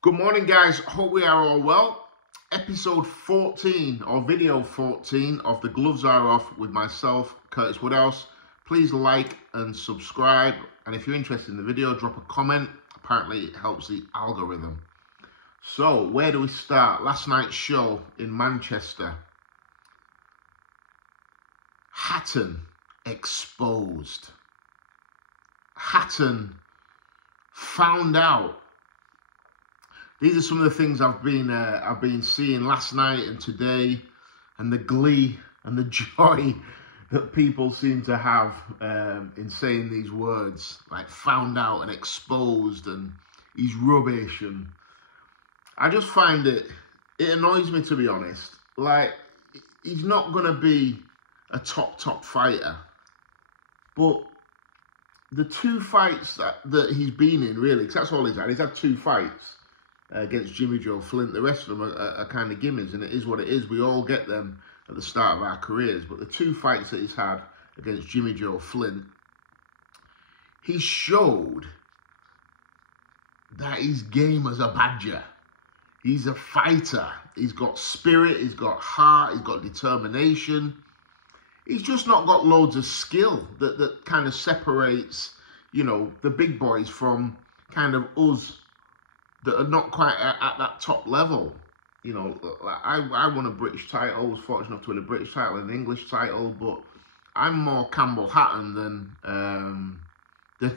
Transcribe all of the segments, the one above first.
Good morning, guys. Hope we are all well. Episode 14 or video 14 of The Gloves Are Off with myself, Curtis Woodhouse. Please like and subscribe. And if you're interested in the video, drop a comment. Apparently, it helps the algorithm. So, where do we start? Last night's show in Manchester. Hatton exposed. Hatton found out. These are some of the things I've been seeing last night and today, and the glee and the joy that people seem to have in saying these words, like found out and exposed and he's rubbish. And I just find it annoys me, to be honest. Like, he's not going to be a top fighter, but the two fights that he's been in, really, because that's all he's had. He's had two fights against Jimmy Joe Flint. The rest of them are kind of gimmies, and it is what it is. We all get them at the start of our careers. But the two fights that he's had against Jimmy Joe Flint, he showed that he's game as a badger. He's a fighter. He's got spirit, he's got heart, he's got determination. He's just not got loads of skill that kind of separates, you know, the big boys from kind of us that are not quite at that top level. You know, I won a British title. I was fortunate enough to win a British title and an English title, but I'm more Campbell Hatton than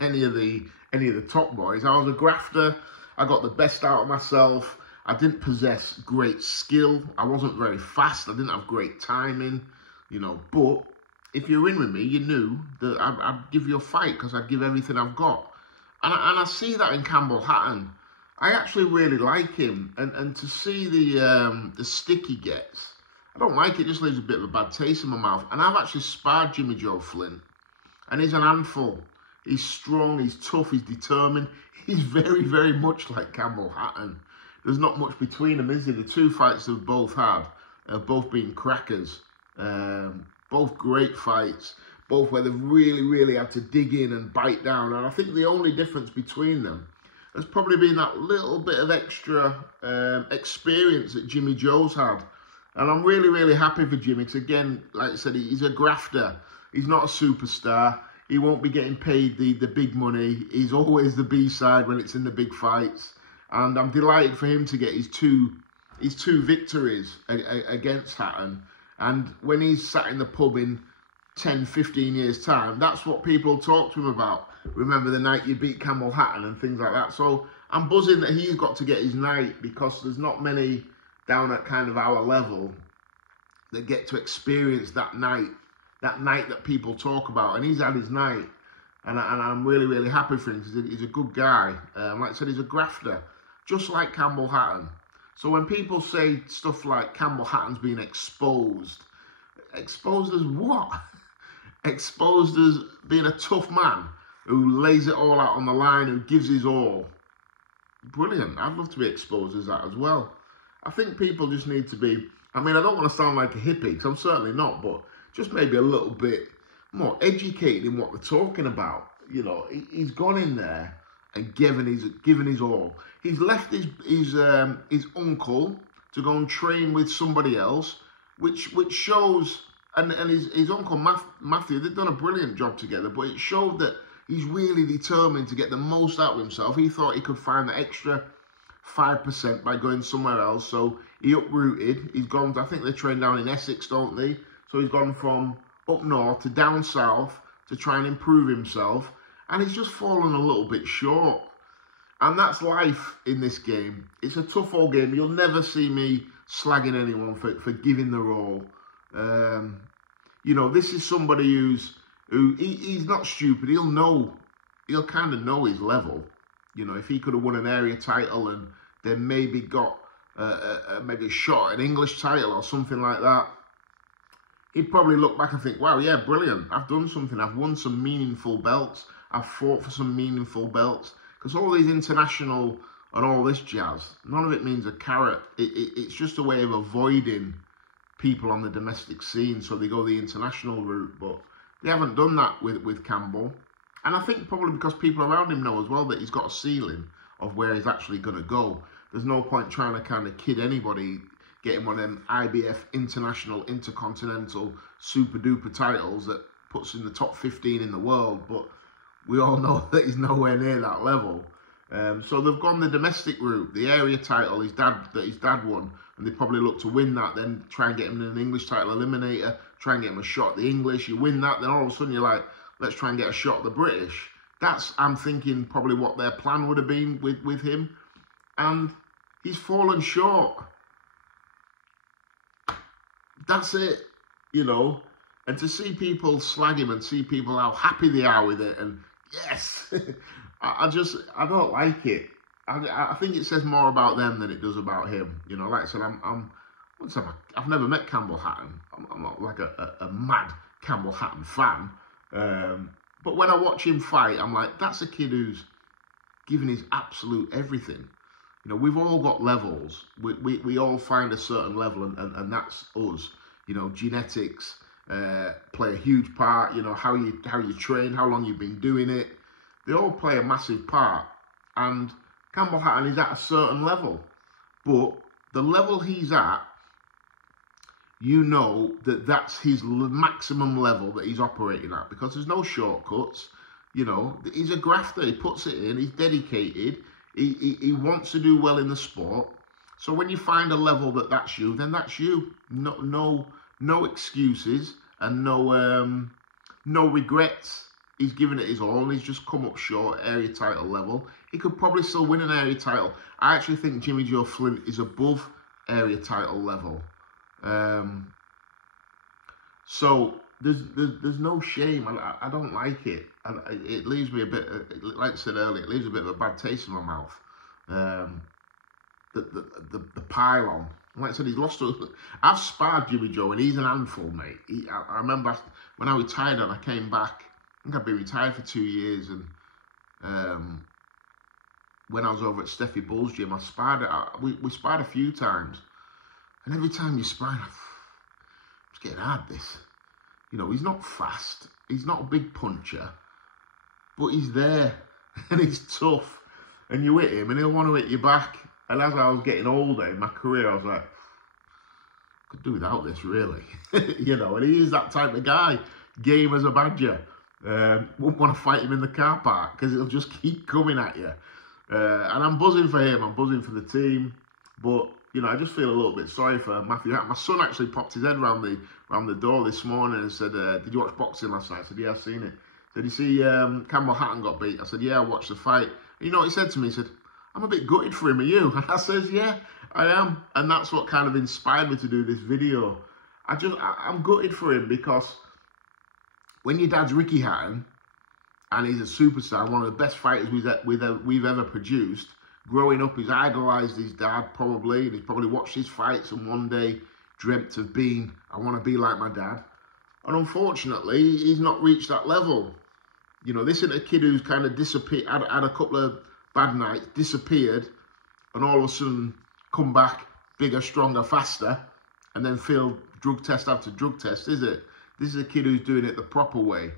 any of the top boys. I was a grafter. I got the best out of myself. I didn't possess great skill. I wasn't very fast. I didn't have great timing, you know. But if you're in with me, you knew that I'd give you a fight because I'd give everything I've got. And I see that in Campbell Hatton. I actually really like him, and to see the stick he gets, I don't like it. It just leaves a bit of a bad taste in my mouth. And I've actually sparred Jimmy Joe Flint, and he's an handful. He's strong, he's tough, he's determined. He's very, very much like Campbell Hatton. There's not much between them, is there? The two fights they've both had have both been crackers. Both great fights. Both where they've really, really had to dig in and bite down. And I think the only difference between them has probably been that little bit of extra experience that Jimmy Joe's had. And I'm really, really happy for Jimmy, because again, like I said, he's a grafter. He's not a superstar. He won't be getting paid the big money. He's always the B-side when it's in the big fights. And I'm delighted for him to get his two victories against Hatton. And when he's sat in the pub in 10, 15 years' time, that's what people talk to him about. Remember the night you beat Campbell Hatton and things like that. So I'm buzzing that he's got to get his night, because there's not many down at kind of our level that get to experience that night that people talk about. And he's had his night, and I'm really, really happy for him, because he's a good guy. Like I said, he's a grafter, just like Campbell Hatton. So when people say stuff like Campbell Hatton's been exposed as what? Exposed as being a tough man who lays it all out on the line, who gives his all. Brilliant. I'd love to be exposed as that as well. I think people just need to be, I mean, I don't want to sound like a hippie, because I'm certainly not, but just maybe a little bit more educated in what they're talking about. You know, he's gone in there and given his all. He's left his uncle to go and train with somebody else, which shows, and his uncle Matthew, they've done a brilliant job together, but it showed that he's really determined to get the most out of himself. He thought he could find the extra 5% by going somewhere else, so he uprooted. He's gone, I think they train down in Essex, don't they? So he's gone from up north to down south to try and improve himself, and he's just fallen a little bit short. And that's life in this game. It's a tough old game. You'll never see me slagging anyone for giving their all. You know, this is somebody he's not stupid. He'll kind of know his level. You know, if he could have won an area title and then maybe got maybe a shot at an English title or something like that, he'd probably look back and think, wow, yeah, brilliant. I've done something. I've won some meaningful belts. I've fought for some meaningful belts. Because all these international and all this jazz, none of it means a carrot. It's just a way of avoiding people on the domestic scene, so they go the international route. But they haven't done that with Campbell. And I think probably because people around him know as well that he's got a ceiling of where he's actually going to go. there's no point trying to kind of kid anybody getting one of them IBF International Intercontinental Super Duper titles that puts in the top 15 in the world, but we all know that he's nowhere near that level. So they've gone the domestic route, the area title his dad won, and they probably look to win that, then try and get him an English title eliminator, try and get him a shot at the English. You win that, then all of a sudden you're like, let's try and get a shot at the British. That's, I'm thinking, probably what their plan would have been with him. And he's fallen short. That's it, you know. And to see people slag him and see people how happy they are with it, and yes, I don't like it. I think it says more about them than it does about him. You know, like I said, I've never met Campbell Hatton. I'm not like a mad Campbell Hatton fan. But when I watch him fight, I'm like, that's a kid who's giving his absolute everything. You know, we've all got levels. We all find a certain level, and that's us. You know, genetics play a huge part. You know, how you train, how long you've been doing it. They all play a massive part. And Campbell Hatton is at a certain level. But the level he's at, you know that that's his maximum level that he's operating at, because there's no shortcuts. You know, he's a grafter. He puts it in. He's dedicated. He wants to do well in the sport. So when you find a level that's you, then that's you. No excuses and no regrets. He's given it his all, and he's just come up short, area title level. He could probably still win an area title. I actually think Jimmy Joe Flint is above area title level. So there's no shame. I don't like it. It leaves me a bit, like I said earlier, it leaves a bit of a bad taste in my mouth. The pylon. Like I said, he's lost. I've sparred Jimmy Joe, and he's an handful, mate. I remember when I retired and I came back. I think I'd been retired for 2 years, and when I was over at Steffi Bull's gym, I sparred. We sparred a few times, and every time you spar, it's getting hard. This, you know, he's not fast. He's not a big puncher, but he's there, and he's tough. And you hit him, and he'll want to hit you back. And as I was getting older in my career, I was like, I could do without this, really. You know, and he is that type of guy. Game as a badger. Wouldn't want to fight him in the car park because it'll just keep coming at you. And I'm buzzing for him. I'm buzzing for the team. But, you know, I just feel a little bit sorry for Matthew. My son actually popped his head round the door this morning and said, did you watch boxing last night? I said, yeah, I've seen it. Did you see Campbell Hatton got beat? I said, yeah, I watched the fight. And you know what he said to me? He said, I'm a bit gutted for him, are you? And I says, yeah, I am. And that's what kind of inspired me to do this video. I'm gutted for him because when your dad's Ricky Hatton, and he's a superstar, one of the best fighters we've ever produced, growing up, he's idolised his dad probably, and he's probably watched his fights and one day dreamt of being, I want to be like my dad. And unfortunately, he's not reached that level. You know, this isn't a kid who's kind of disappeared, had a couple of bad nights, disappeared, and all of a sudden come back bigger, stronger, faster, and then failed drug test after drug test, is it? This is a kid who's doing it the proper way.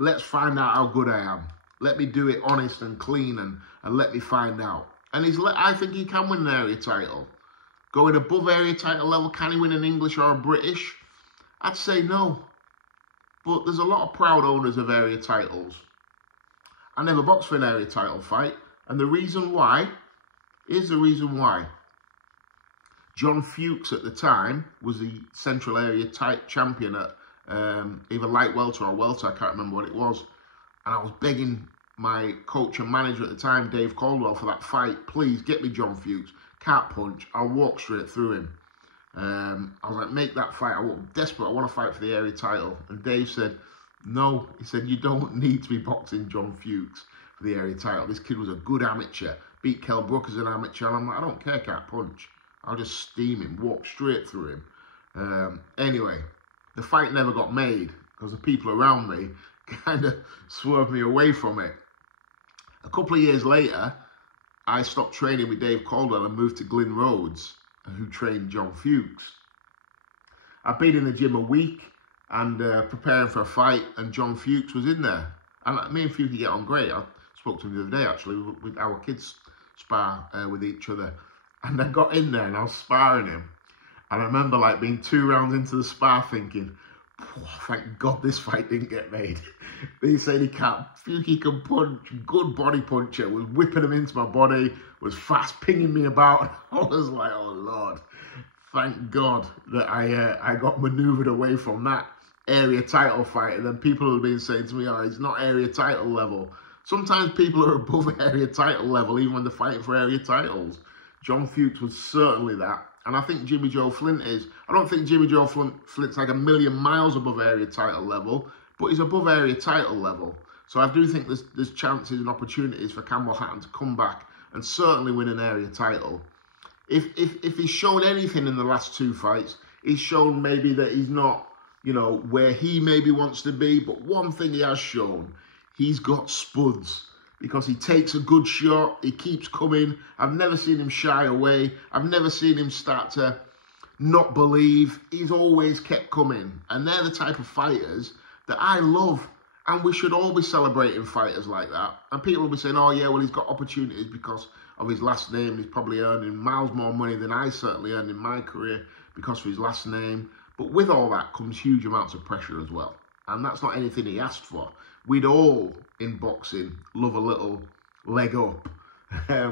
Let's find out how good I am. Let me do it honest and clean, and let me find out. And I think he can win an area title. Going above area title level, can he win an English or a British? I'd say no. But there's a lot of proud owners of area titles. I never boxed for an area title fight. And the reason why, is the reason why. John Fuchs at the time was the Central Area champion at either light welter or welter, I can't remember what it was. And I was begging my coach and manager at the time, Dave Caldwell, for that fight. Please, get me John Fuchs. Can't punch. I'll walk straight through him. I was like, make that fight. I'm desperate. I want to fight for the area title. And Dave said, no. He said, you don't need to be boxing John Fuchs for the area title. This kid was a good amateur. Beat Kell Brook as an amateur. And I'm like, I don't care, can't punch. I'll just steam him, walk straight through him. Anyway, the fight never got made because the people around me kind of swerved me away from it. A couple of years later, I stopped training with Dave Caldwell and moved to Glyn Rhodes, who trained John Fuchs. I've been in the gym a week and preparing for a fight, and John Fuchs was in there. And me and Fuchs get on great. I spoke to him the other day, actually. Our kids spar with each other. And I got in there and I was sparring him. And I remember like being 2 rounds into the spar thinking, thank God this fight didn't get made. He said he can punch, good body puncher, was whipping him into my body, was fast pinging me about. I was like, oh Lord, thank God that I got manoeuvred away from that area title fight. And then people have been saying to me, oh, it's not area title level. Sometimes people are above area title level, even when they're fighting for area titles. John Fuchs was certainly that. And I think Jimmy Joe Flint is. I don't think Jimmy Joe Flint's like a million miles above area title level, but he's above area title level. So I do think there's chances and opportunities for Campbell Hatton to come back and certainly win an area title. If he's shown anything in the last 2 fights, he's shown maybe that he's not, you know, where he maybe wants to be. But one thing he has shown, he's got spuds. Because he takes a good shot, he keeps coming. I've never seen him shy away. I've never seen him start to not believe. He's always kept coming. And they're the type of fighters that I love. And we should all be celebrating fighters like that. And people will be saying, oh yeah, well, he's got opportunities because of his last name. He's probably earning miles more money than I certainly earned in my career because of his last name. But with all that comes huge amounts of pressure as well. And that's not anything he asked for. We'd all, in boxing, love a little leg up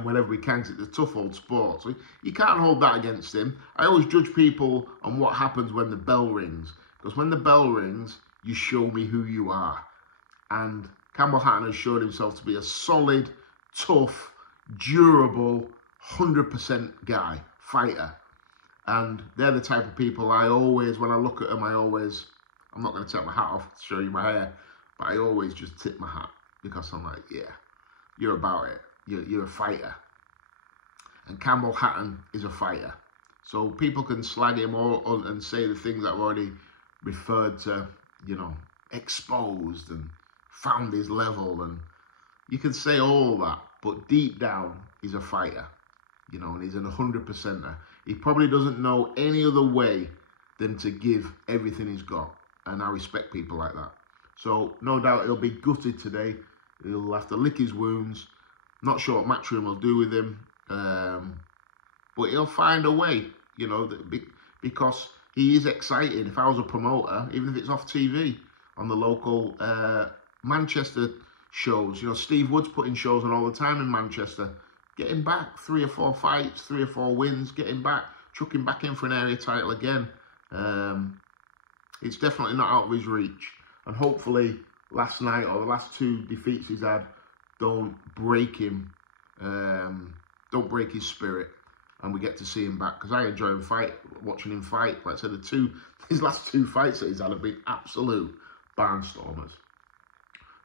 whenever we can, because it's a tough old sport. So you can't hold that against him. I always judge people on what happens when the bell rings. Because when the bell rings, you show me who you are. And Campbell Hatton has shown himself to be a solid, tough, durable, 100% guy, fighter. And they're the type of people I always, when I look at them, I'm not going to take my hat off to show you my hair, but I always just tip my hat because I'm like, yeah, you're about it. You're a fighter. And Campbell Hatton is a fighter. So people can slag him and say the things that I've already referred to, you know, exposed and found his level. And you can say all that, but deep down, he's a fighter, you know, and he's an 100%er. He probably doesn't know any other way than to give everything he's got. And I respect people like that. So no doubt he'll be gutted today. He'll have to lick his wounds. Not sure what Matchroom will do with him. But he'll find a way, you know, because he is exciting. If I was a promoter, even if it's off TV, on the local Manchester shows, you know, Steve Wood's putting shows on all the time in Manchester. Get him back, 3 or 4 fights, 3 or 4 wins, get him back, chuck him back in for an area title again. It's definitely not out of his reach. And hopefully last night or the last 2 defeats he's had don't break him, don't break his spirit, and we get to see him back. Because I enjoy watching him fight. Like I said, his last 2 fights that he's had have been absolute barnstormers.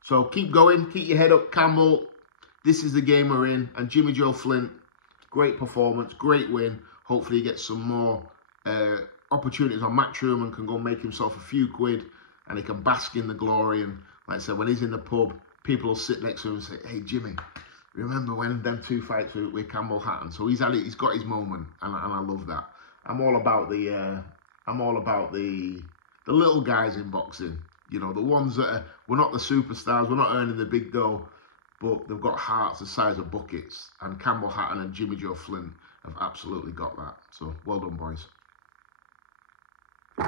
So keep going, keep your head up, Campbell. This is the game we're in. And Jimmy Joe Flint, great performance, great win. Hopefully he gets some more opportunities on Matchroom and can go make himself a few quid, and he can bask in the glory. And like I said, when he's in the pub, people will sit next to him and say, hey Jimmy, remember when them 2 fights with Campbell Hatton? So he's got his moment, and I love that. I'm all about the little guys in boxing, you know, the ones that we're not the superstars, we're not earning the big dough, but they've got hearts the size of buckets. And Campbell Hatton and Jimmy Joe Flint have absolutely got that. So well done, boys.